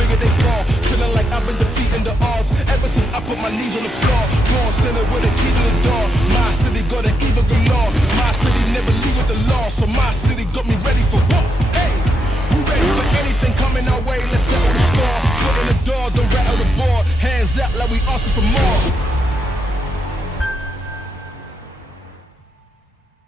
bigger they fall. Feeling like I've been defeating the odds ever since I put my knees on the floor. Born sinner with a key to the door. My city got an evil galore. My city never leave with the law, so my city got me ready for what? Hey, we ready for anything coming our way. Let's settle the score. Foot in the door, don't rattle the board. Hands up like we asking for more.